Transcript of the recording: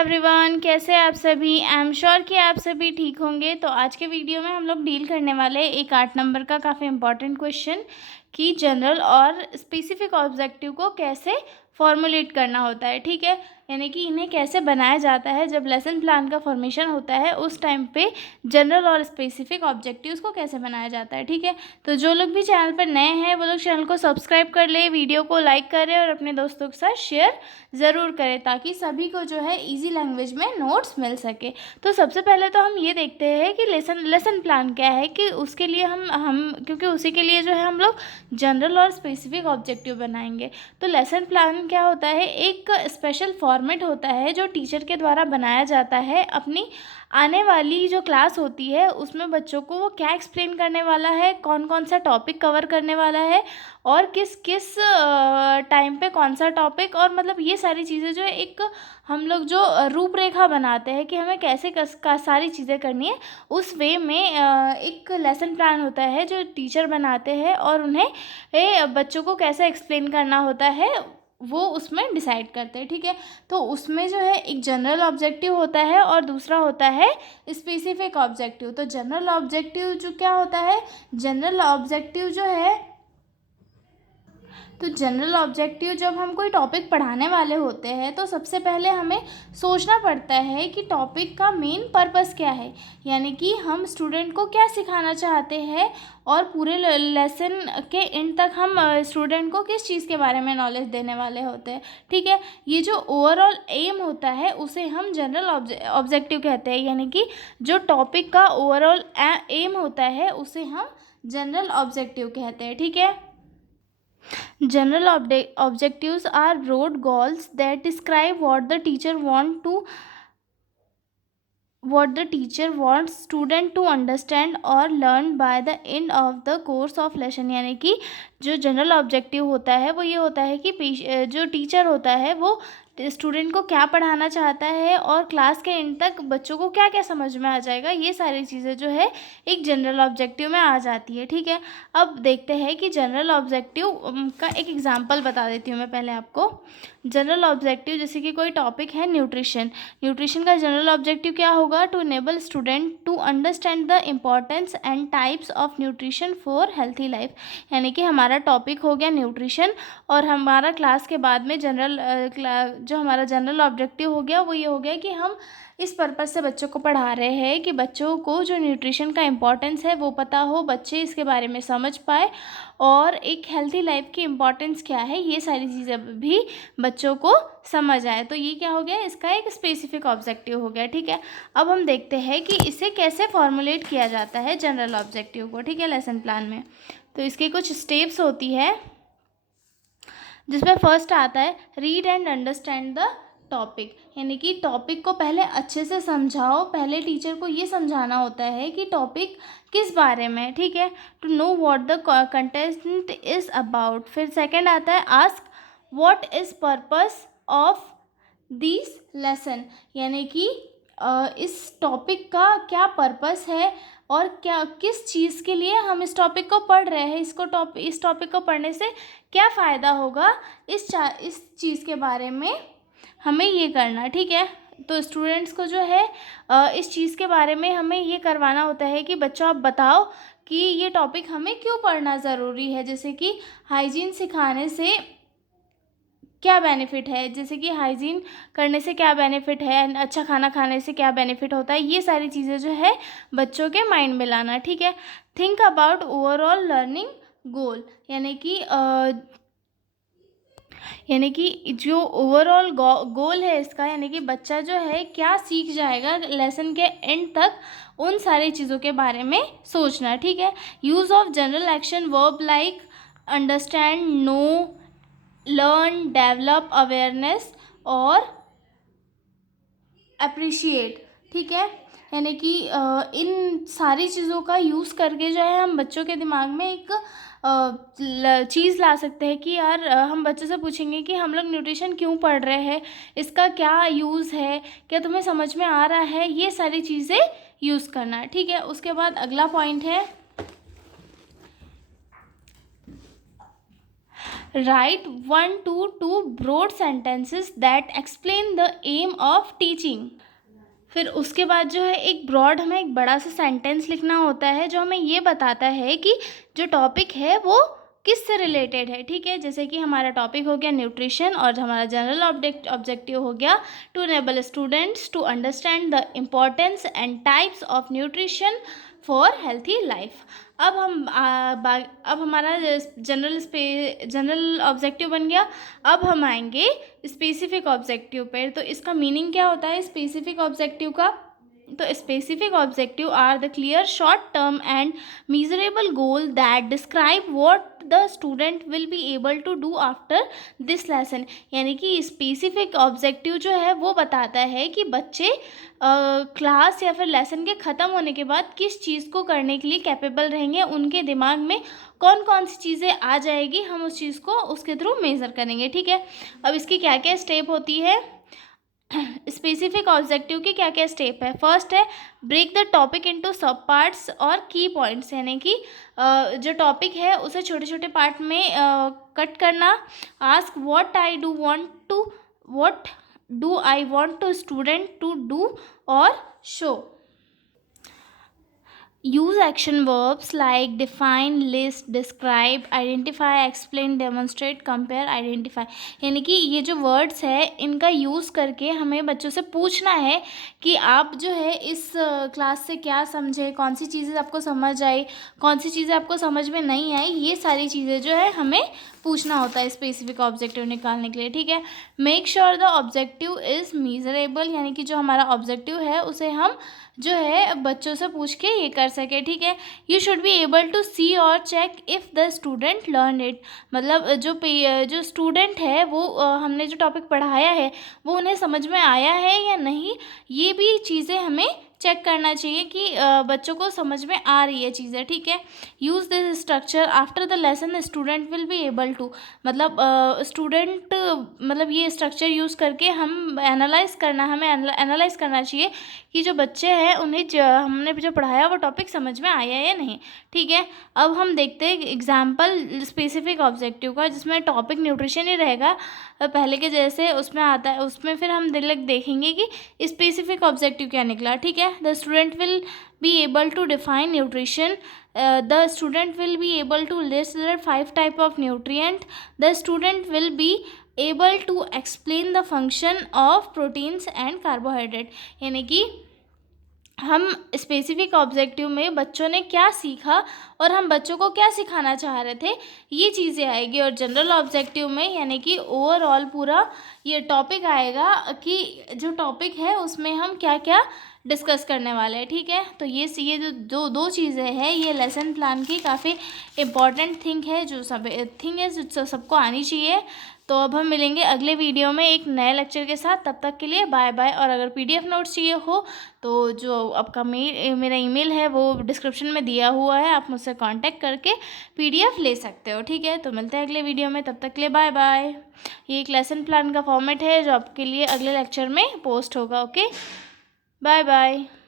Everyone, कैसे आप सभी। आई एम श्योर कि आप सभी ठीक होंगे। तो आज के वीडियो में हम लोग डील करने वाले एक 8 नंबर का काफ़ी इंपॉर्टेंट क्वेश्चन कि जनरल और स्पेसिफिक ऑब्जेक्टिव को कैसे फॉर्मुलेट करना होता है। ठीक है, यानी कि इन्हें कैसे बनाया जाता है। जब लेसन प्लान का फॉर्मेशन होता है उस टाइम पे जनरल और स्पेसिफिक ऑब्जेक्टिव्स को कैसे बनाया जाता है। ठीक है, तो जो लोग भी चैनल पर नए हैं वो लोग चैनल को सब्सक्राइब कर ले, वीडियो को लाइक करें और अपने दोस्तों के साथ शेयर ज़रूर करें ताकि सभी को जो है इजी लैंग्वेज में नोट्स मिल सके। तो सबसे पहले तो हम ये देखते हैं कि लेसन प्लान क्या है, कि उसके लिए हम क्योंकि उसी के लिए जो है हम लोग जनरल और स्पेसिफिक ऑब्जेक्टिव बनाएंगे। तो लेसन प्लान क्या होता है, एक स्पेशल फॉर्मेट होता है जो टीचर के द्वारा बनाया जाता है अपनी आने वाली जो क्लास होती है उसमें बच्चों को वो क्या एक्सप्लेन करने वाला है, कौन कौन सा टॉपिक कवर करने वाला है और किस किस टाइम पे कौन सा टॉपिक, और मतलब ये सारी चीज़ें जो है एक हम लोग जो रूपरेखा बनाते हैं कि हमें कैसे सारी चीज़ें करनी है, उस वे में एक लेसन प्लान होता है जो टीचर बनाते हैं और उन्हें बच्चों को कैसे एक्सप्लेन करना होता है वो उसमें डिसाइड करते हैं। ठीक है, तो उसमें जो है एक जनरल ऑब्जेक्टिव होता है और दूसरा होता है स्पेसिफिक ऑब्जेक्टिव। तो जनरल ऑब्जेक्टिव जो क्या होता है, जनरल ऑब्जेक्टिव जो है, तो जनरल ऑब्जेक्टिव जब हम कोई टॉपिक पढ़ाने वाले होते हैं तो सबसे पहले हमें सोचना पड़ता है कि टॉपिक का मेन पर्पस क्या है, यानी कि हम स्टूडेंट को क्या सिखाना चाहते हैं और पूरे लेसन के एंड तक हम स्टूडेंट को किस चीज़ के बारे में नॉलेज देने वाले होते हैं। ठीक है, ये जो ओवरऑल एम होता है उसे हम जनरल ऑब्जेक्टिव कहते हैं, यानी कि जो टॉपिक का ओवरऑल एम होता है उसे हम जनरल ऑब्जेक्टिव कहते हैं। ठीक है, general objectives are broad goals that describe what the teacher wants student to understand or learn by the end of the course of lesson। यानी कि जो जनरल ऑब्जेक्टिव होता है वो ये होता है कि जो टीचर होता है वो स्टूडेंट को क्या पढ़ाना चाहता है और क्लास के एंड तक बच्चों को क्या क्या समझ में आ जाएगा, ये सारी चीज़ें जो है एक जनरल ऑब्जेक्टिव में आ जाती है। ठीक है, अब देखते हैं कि जनरल ऑब्जेक्टिव का एक एग्जांपल बता देती हूँ मैं पहले आपको। जनरल ऑब्जेक्टिव जैसे कि कोई टॉपिक है न्यूट्रिशन, न्यूट्रिशन का जनरल ऑब्जेक्टिव क्या होगा, to enable student to understand the importance and types of nutrition for healthy life. यानी कि हमारा टॉपिक हो गया न्यूट्रिशन और हमारा क्लास के बाद में जो हमारा जनरल ऑब्जेक्टिव हो गया वो ये हो गया कि हम इस पर्पज़ से बच्चों को पढ़ा रहे हैं कि बच्चों को जो न्यूट्रिशन का इम्पोर्टेंस है वो पता हो, बच्चे इसके बारे में समझ पाए और एक हेल्थी लाइफ की इम्पोर्टेंस क्या है ये सारी चीज़ें भी बच्चों को समझ आए। तो ये क्या हो गया, इसका एक स्पेसिफिक ऑब्जेक्टिव हो गया। ठीक है, अब हम देखते हैं कि इसे कैसे फॉर्मुलेट किया जाता है जनरल ऑब्जेक्टिव को। ठीक है, लेसन प्लान में तो इसके कुछ स्टेप्स होती है जिसमें फर्स्ट आता है read and understand the topic, यानी कि टॉपिक को पहले अच्छे से समझाओ। पहले टीचर को ये समझाना होता है कि टॉपिक किस बारे में है। ठीक है, to know what the content is about. फिर सेकंड आता है ask what is purpose of this lesson, यानी कि इस टॉपिक का क्या पर्पस है और क्या किस चीज़ के लिए हम इस टॉपिक को पढ़ रहे हैं, इस टॉपिक को पढ़ने से क्या फ़ायदा होगा, इस चीज़ के बारे में हमें ये करना। ठीक है, तो स्टूडेंट्स को जो है इस चीज़ के बारे में हमें ये करवाना होता है कि बच्चों आप बताओ कि ये टॉपिक हमें क्यों पढ़ना ज़रूरी है, जैसे कि हाइजीन सिखाने से क्या बेनिफिट है, जैसे कि हाइजीन करने से क्या बेनिफिट है, अच्छा खाना खाने से क्या बेनिफिट होता है, ये सारी चीज़ें जो है बच्चों के माइंड में लाना। ठीक है, थिंक अबाउट ओवरऑल लर्निंग गोल, यानी कि जो ओवरऑल गोल है इसका, यानी कि बच्चा जो है क्या सीख जाएगा लेसन के एंड तक, उन सारी चीज़ों के बारे में सोचना। ठीक है, use of general action verb like understand, know, learn, develop, awareness और अप्रिशिएट। ठीक है, यानी कि इन सारी चीज़ों का यूज़ करके जो है हम बच्चों के दिमाग में एक चीज़ ला सकते हैं कि यार हम बच्चे से पूछेंगे कि हम लोग न्यूट्रिशन क्यों पढ़ रहे हैं, इसका क्या यूज़ है, क्या तुम्हें समझ में आ रहा है, ये सारी चीज़ें यूज़ करना है। ठीक है, उसके बाद अगला पॉइंट है write 1 to 2 broad sentences that explain the aim of teaching. फिर उसके बाद जो है एक ब्रॉड हमें एक बड़ा सा सेंटेंस लिखना होता है जो हमें ये बताता है कि जो टॉपिक है वो किस से रिलेटेड है। ठीक है, जैसे कि हमारा टॉपिक हो गया न्यूट्रिशन और हमारा जनरल ऑब्जेक्टिव हो गया to enable students to understand the importance and types of nutrition for healthy life. अब हमारा जनरल ऑब्जेक्टिव बन गया। अब हम आएंगे स्पेसिफिक ऑब्जेक्टिव पर। तो इसका मीनिंग क्या होता है स्पेसिफिक ऑब्जेक्टिव का? तो specific objective are the clear short term and measurable goal that describe what the student will be able to do after this lesson. यानी कि स्पेसिफिक ऑब्जेक्टिव जो है वो बताता है कि बच्चे क्लास या फिर लेसन के ख़त्म होने के बाद किस चीज़ को करने के लिए कैपेबल रहेंगे, उनके दिमाग में कौन कौन सी चीज़ें आ जाएगी, हम उस चीज़ को उसके थ्रू मेज़र करेंगे। ठीक है, अब इसकी क्या क्या स्टेप होती है, स्पेसिफिक ऑब्जेक्टिव की क्या क्या स्टेप है। फर्स्ट है break the topic into sub parts और की पॉइंट्स, यानी कि जो टॉपिक है उसे छोटे छोटे पार्ट में कट करना। Ask what do I want to student to do और show. Use action verbs like define, list, describe, identify, explain, demonstrate, compare, identify. यानी कि ये जो वर्ड्स है इनका यूज़ करके हमें बच्चों से पूछना है कि आप जो है इस क्लास से क्या समझे, कौन सी चीज़ें आपको समझ आई, कौन सी चीज़ें आपको समझ में नहीं आई। ये सारी चीज़ें जो है हमें पूछना होता है स्पेसिफिक ऑब्जेक्टिव निकालने के लिए। ठीक है, make sure the objective is measurable, यानी कि जो हमारा ऑब्जेक्टिव है उसे हम जो है बच्चों से पूछ के ये कर सके। ठीक है, you should be able to see और check if the student learn it. मतलब जो स्टूडेंट है वो हमने जो टॉपिक पढ़ाया है वो उन्हें समझ में आया है या नहीं, ये भी चीज़ें हमें चेक करना चाहिए कि बच्चों को समझ में आ रही है चीज़ें। ठीक है, use this structure after the lesson student will be able to. मतलब स्टूडेंट मतलब ये स्ट्रक्चर यूज़ करके हमें एनालाइज करना चाहिए कि जो बच्चे हैं उन्हें हमने जो पढ़ाया वो टॉपिक समझ में आया या नहीं। ठीक है, अब हम देखते हैं एग्जाम्पल स्पेसिफिक ऑब्जेक्टिव का, जिसमें टॉपिक न्यूट्रिशन ही रहेगा पहले के जैसे उसमें आता है। उसमें फिर हम देखेंगे कि स्पेसिफिक ऑब्जेक्टिव क्या निकला। ठीक है, the student will be able to define nutrition. The student will be able to list the 5 type of nutrient. The student will be able to explain the function of proteins and carbohydrate। यानी कि हम specific objective में बच्चों ने क्या सीखा और हम बच्चों को क्या सिखाना चाह रहे थे, ये चीज़ें आएगी। और जनरल ऑब्जेक्टिव में यानी कि ओवरऑल पूरा ये टॉपिक आएगा कि जो टॉपिक है उसमें हम क्या क्या डिस्कस करने वाले हैं। ठीक है, तो ये जो दो चीज़ें हैं ये लेसन प्लान की काफ़ी इम्पॉर्टेंट थिंग है जो सबको आनी चाहिए। तो अब हम मिलेंगे अगले वीडियो में एक नए लेक्चर के साथ। तब तक के लिए बाय बाय। और अगर PDF नोट्स चाहिए हो तो जो आपका मेरा ईमेल है वो डिस्क्रिप्शन में दिया हुआ है, आप मुझसे कांटेक्ट करके PDF ले सकते हो। ठीक है, तो मिलते हैं अगले वीडियो में, तब तक के लिए बाय बाय। ये एक लेसन प्लान का फॉर्मेट है जो आपके लिए अगले लेक्चर में पोस्ट होगा। Okay, bye bye.